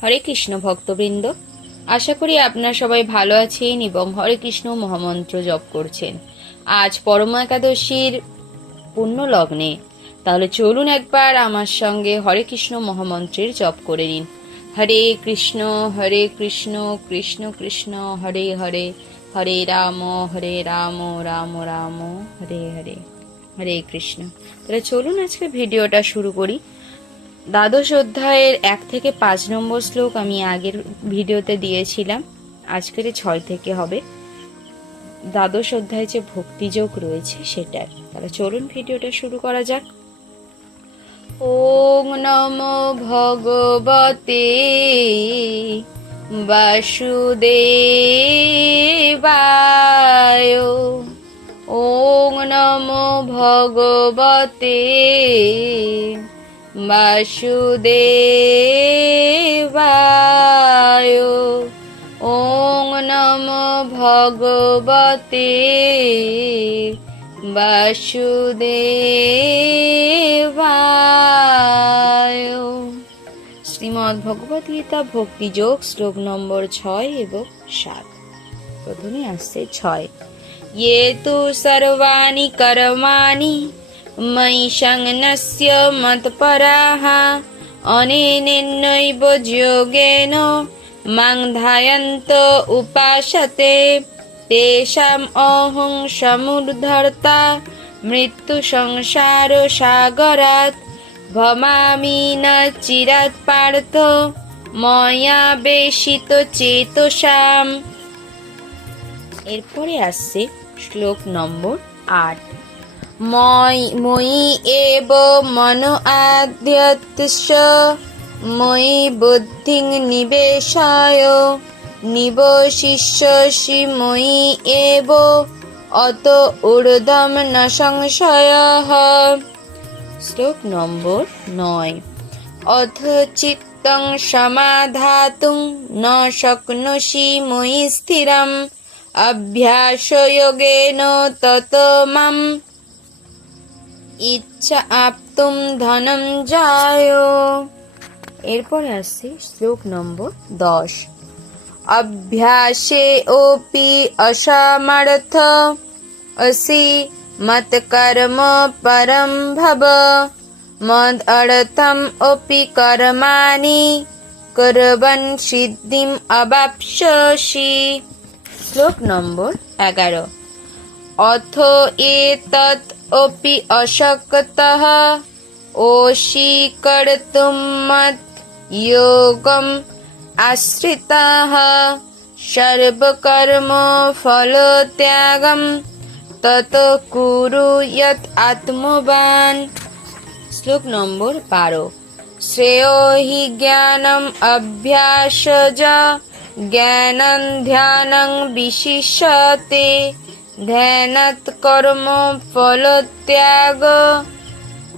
হরে কৃষ্ণ ভক্তবৃন্দ, আশা করি আপনারা সবাই ভালো আছেন এবং হরে কৃষ্ণ মহামন্ত্র জপ করছেন। আজ পরমা একাদশীর পুণ্য লগ্নে, তাহলে চলুন একবার আমার সঙ্গে হরে কৃষ্ণ মহামন্ত্রের জপ করে নিন। হরে কৃষ্ণ কৃষ্ণ কৃষ্ণ হরে হরে, হরে রাম রাম রাম হরে হরে, হরে কৃষ্ণ। তাহলে চলুন আজকে ভিডিওটা শুরু করি। দ্বাদশ অধ্যায়ের 1 থেকে 5 নম্বর শ্লোক আমি আগের ভিডিওতে দিয়েছিলাম, আজকের 6 থেকে হবে। দ্বাদশ অধ্যায়ে যে ভক্তিযোগ রয়েছে সেটার। তাহলে চলুন ভিডিওটা শুরু করা যাক। ওম নমো ভগবতে বাসুদেবায়। ওম নমো ভগবতে বাসুদেবায়। ওং নমো ভগবতে বাসুদেবায়। শ্রীমদ্ ভগবদ গীতা ভক্তিযোগ শ্লোক নম্বর 6 এবং 7। প্রথমে আসছে 6। ये तु सर्वाणि कर्माणि मयि संन्यस्य मत्पराः अनेनैव योगेन मां ध्यायन्त उपासते तेषाम् अहं समुद्धर्ता मृत्युसंसारसागरात् भवामि न चिरात् पार्थ मया वेशितचेतसाम्। এরপরে আসছে শ্লোক নম্বর 8। ময়ি এব মনো আধ্যাত্মস্য ময়ি বুদ্ধিং নিবেশয় নিবশিষ্যসি ময়ি এব অত ঊর্ধ্বম ন সংশয়ঃ। শ্লোক নম্বর 9। অথ চিত্তং সমাধাতুং ন শক্নোষি ময়ি স্থিরম অভ্যাসযোগেন তত মাম ইচ্ছা আপ্তুম ধনঞ্জয়। এরপরে আসছে শ্লোক নম্বর 10। অভ্যাসে অপি অসমর্থ অসি মৎকর্ম পরম ভব মদ অর্থম অপি কর্মাণি কুর্বন সিদ্ধিম অবাপ্স্যসি। শ্লোক নম্বর 11। অথ এতৎ অপি অশক্তঃ ওষি কর্তুম মত যোগম আশ্রিতঃ সর্বকর্ম ফলত্যাগম তত কুরু যৎ আত্মবান। শ্লোক নম্বর 12। শ্রেয় হি জ্ঞানম অভ্যাসজ জ্ঞানং ধ্যানং বিশিষ্যতে ধ্যানাৎ কর্ম ফলত্যাগ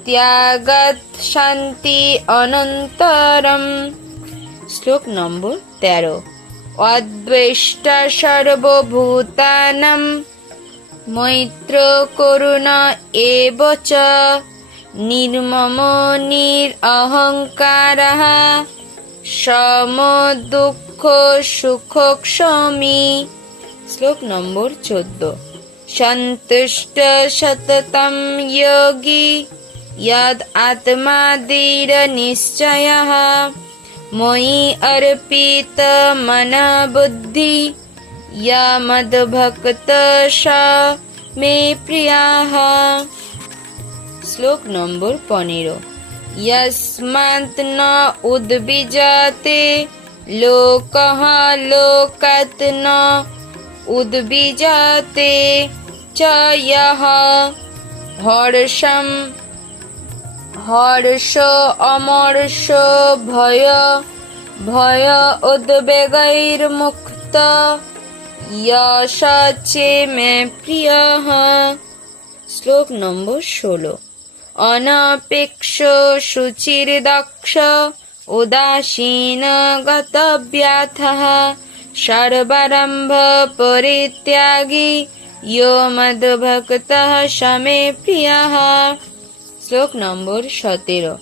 ত্যাগাৎ শান্তি অনন্তরম। শ্লোক নম্বর 13। অদ্বেষ্টা সর্বভূতানাং মৈত্র করুণ এব চ নির্মমো নিরহংকারঃ সম দুঃখ সুখক্ষমী। শ্লোক নম্বর 14। সন্তুষ্ট সততম যোগী যদ আত্মা দৃঢ় নিশ্চয়ঃ ময়ি অর্পিত মন বুদ্ধি ইয় মদ্ভক্ত স মে প্রিয়ঃ। শ্লোক নম্বর 15। यस्मात् न उद्विजते लोकः लोकात् न उद्विजते च यः हर्ष अमर्ष भय उद्वेगैर्मुक्त यश चे मे प्रियः। শ্লোক নম্বর 16। অনপেক্ষ শুচির্দক্ষ উদাসীন গতব্যাথঃ সর্বারম্ভ পরিত্যাগী यो मद्भक्तः स मे प्रियः। শ্লোক নম্বর 17।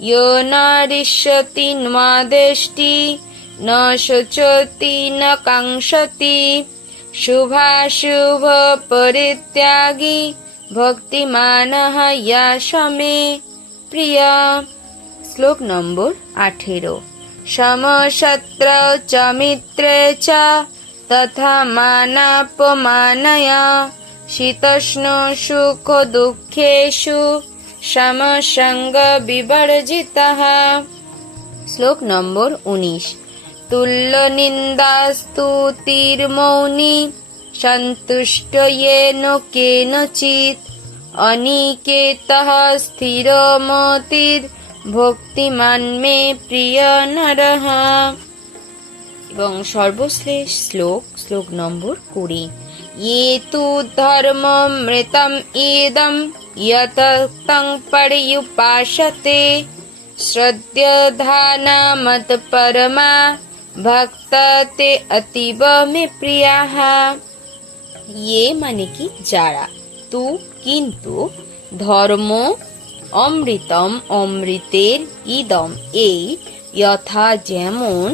यो न रिष्यति नादेष्टि न शोचति न काङ्क्षति शुभाशुभ परित्यागी भक्तिमानः यश मे प्रिय। শ্লোক নম্বর 18। সমশত্রৌ চ মিত্রে চ তথা মানাপমানয়া শীতোষ্ণ সুখ দুঃখেষু সমসঙ্গ বিবর্জিতঃ। শ্লোক নম্বর 19। তুল্য নিন্দা স্তুতির্মৌনী সন্তুষ্ট येन কেনচিৎ অনিকেতঃ স্থিরমতির ভক্তিমান মে প্রিয় নরঃ। এবং সর্বশেষ শ্লোক নম্বর 20। ये तु ধর্মমৃতম ইদম यत तं पर्युपासते শ্রদ্ধেয়ধানামত পরমা ভক্ততে অতীব মে প্রিয়াঃ। ইয়ে মানে কি যারা, তু কিন্তু, ধর্ম, অমৃতম অমৃতের, ইদম এই, যথা যেমন,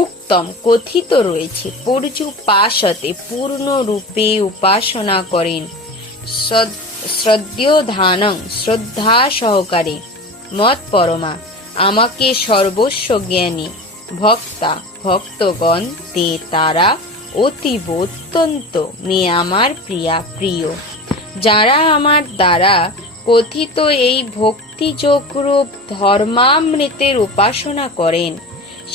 উক্তম কথিত রয়েছে, পর্যুপাসতে পূর্ণরূপে উপাসনা করেন, শ্রদ্ধেয়ধানং শ্রদ্ধা সহকারে, মত পরমা আমাকে সর্বস্ব জ্ঞানী, ভক্তা ভক্তগণ, তে তারা, অতীব অত্যন্ত, মে আমার প্রিয়া প্রিয়, যারা আমার দ্বারা কথিত এই ভক্তিযোগরূপ ধর্মামৃতের উপাসনা করেন,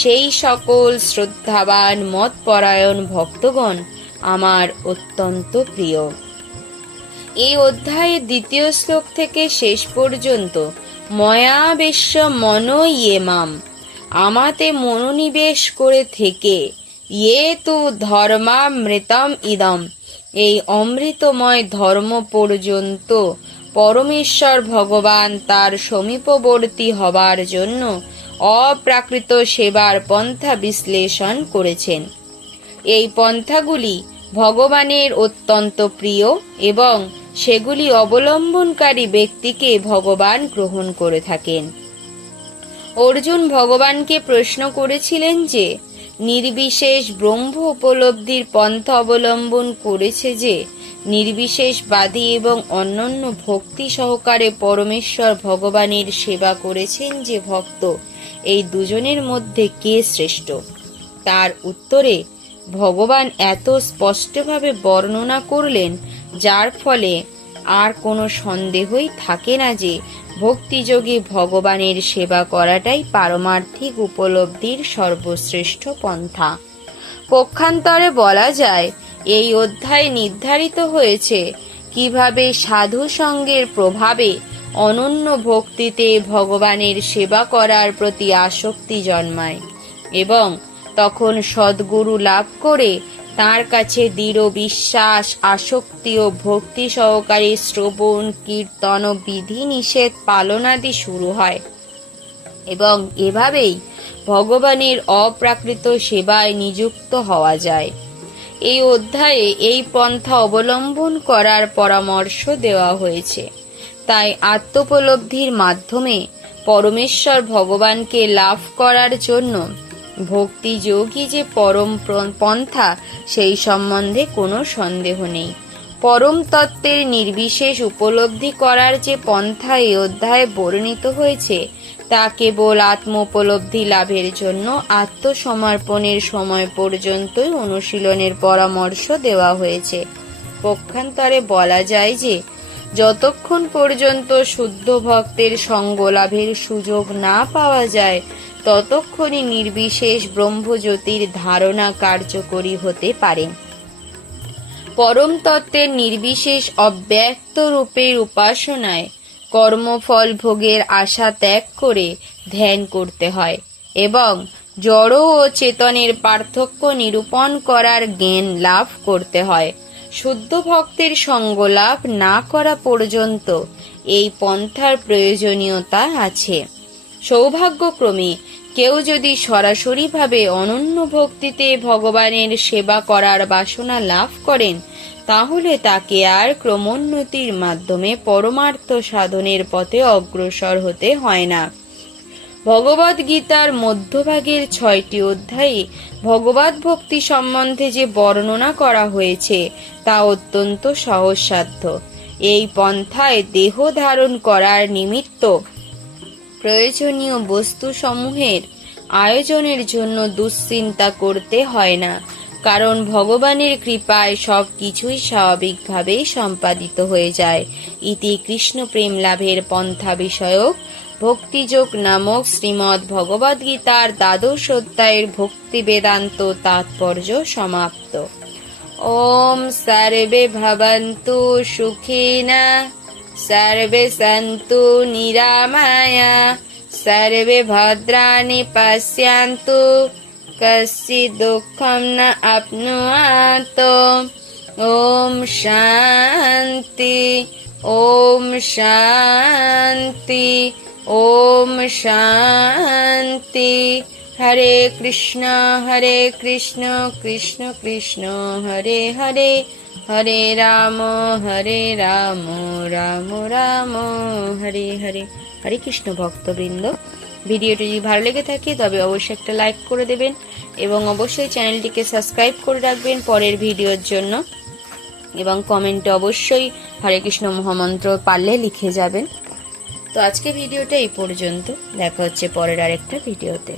সেই সকল শ্রদ্ধাবান মতপরায়ণ ভক্তগণ আমার অত্যন্ত প্রিয়। এই অধ্যায়ের দ্বিতীয় শ্লোক থেকে শেষ পর্যন্ত ময়াবেশ্য মনো ইয়ে মাম, আমাতে মনোনিবেশ করে থেকে, ইয়ে তু ধর্মামৃতম ইদম এই অমৃতময় ধর্ম পর্যন্ত পরমেশ্বর ভগবান তার সমীপবর্তী হবার জন্য অপ্রাকৃত সেবার পন্থা বিশ্লেষণ করেছেন। এই পন্থাগুলি ভগবানের অত্যন্ত প্রিয় এবং সেগুলি অবলম্বনকারী ব্যক্তিকে ভগবান গ্রহণ করে থাকেন। অর্জুন ভগবানকে প্রশ্ন করেছিলেন যে নির্বিশেষ ব্রহ্ম উপলব্ধির পন্থা অবলম্বন করেছে যে নির্বিশেষবাদী এবং অনন্য ভক্তি সহকারে পরমেশ্বর ভগবানের সেবা করেছেন যে ভক্ত, এই দুজনের মধ্যে কে শ্রেষ্ঠ? তার উত্তরে ভগবান এত স্পষ্টভাবে বর্ণনা করলেন যার ফলে আর কোনো সন্দেহই থাকে না যে ভক্তিযোগে ভগবানের সেবা করাটাই পারমার্থিক উপলব্ধির সর্বশ্রেষ্ঠ পন্থা। পক্ষান্তরে বলা যায়, এই অধ্যায়ে নির্ধারিত হয়েছে কিভাবে সাধু সঙ্গের প্রভাবে অনন্য ভক্তিতে ভগবানের সেবা করার প্রতি আসক্তি জন্মায় এবং তখন সদ্গুরু লাভ করে তার কাছে দৃঢ় বিশ্বাস, আসক্তি ও ভক্তি সহকারে শ্রবণ, কীর্তন ও বিধি নিষেধ পালনাদি শুরু হয় এবং এভাবেই ভগবানের অপ্রাকৃত সেবায় নিযুক্ত হওয়া যায়। এই অধ্যায়ে এই পন্থা অবলম্বন করার পরামর্শ দেওয়া হয়েছে। তাই আত্মোপলব্ধির মাধ্যমে পরমেশ্বর ভগবানকে লাভ করার জন্য ভক্তিযোগী যে পরম পন্থা সেই সম্বন্ধে কোনো সন্দেহ নেই। পরম তত্ত্বের নির্বিশেষ উপলব্ধি করার যে পন্থা এই অধ্যায়ে বর্ণিত হয়েছে তা কেবল আত্মোপলব্ধি লাভের জন্য আত্মসমর্পণের সময় পর্যন্তই অনুশীলনের পরামর্শ দেওয়া হয়েছে। পক্ষান্তরে বলা যায় যে যতক্ষণ পর্যন্ত শুদ্ধ ভক্তের সঙ্গ লাভের সুযোগ না পাওয়া যায় ততক্ষণই নির্বিশেষ ব্রহ্মজ্যোতির ধারণা কার্যকরী হতে পারে। পরম তত্ত্বের নির্বিশেষ অব্যক্ত রূপের উপাসনায় কর্মফল ভোগের আশা ত্যাগ করে ধ্যান করতে হয় এবং জড় ও চেতনের পার্থক্য নিরূপণ করার জ্ঞান লাভ করতে হয়। শুদ্ধ ভক্তের সঙ্গ লাভ না করা পর্যন্ত এই পন্থার প্রয়োজনীয়তা আছে। সৌভাগ্যক্রমে কেউ যদি সরাসরিভাবে অনন্য ভক্তিতে ভগবানের সেবা করার বাসনা লাভ করেন তাহলে তাকে আর ক্রমোন্নতির মাধ্যমে পরমার্থ সাধনের পথে অগ্রসর হতে হয় না। ভগবদ গীতার মধ্যভাগের 6টি অধ্যায়ে ভগবদ ভক্তি সম্বন্ধে যে বর্ণনা করা হয়েছে তা অত্যন্ত সহজসাধ্য। এই পন্থায় দেহ ধারণ করার নিমিত্ত প্রয়োজনীয় বস্তুসমূহের আয়োজনের জন্য দুশ্চিন্তা করতে হয় না, কারণ ভগবানের কৃপায় সব কিছুই স্বাভাবিকভাবেই সম্পাদিত হয়ে যায়। ইতি কৃষ্ণ প্রেম লাভের পন্থা বিষয়ক ভক্তিযোগ নামক শ্রীমদ্ ভগবদ গীতার 12 অধ্যায়ের ভক্তি বেদান্ত তাৎপর্য সমাপ্ত। ওম সর্বে ভবন্তু সুখিনা সর্বে সন্তু নিরাময়া সর্বে ভদ্রাণি পশ্যন্তু কশ্চিৎ দুঃখম ন আপ্নুয়াত। ওম শান্তি ওম শান্তি ওম শান্তি। হরে কৃষ্ণ কৃষ্ণ কৃষ্ণ হরে হরে, হরে রাম রাম রাম হরে হরে। হরে কৃষ্ণ ভক্তবৃন্দ, ভিডিওটি যদি ভালো লেগে থাকে তবে অবশ্যই একটা লাইক করে দেবেন এবং অবশ্যই চ্যানেলটিকে সাবস্ক্রাইব করে রাখবেন পরের ভিডিওর জন্য, এবং কমেন্টে অবশ্যই হরে কৃষ্ণ মহামন্ত্র পারলে লিখে যাবেন। তো আজকে ভিডিওটা এই পর্যন্ত, দেখা হচ্ছে পরের আরেকটা ভিডিওতে।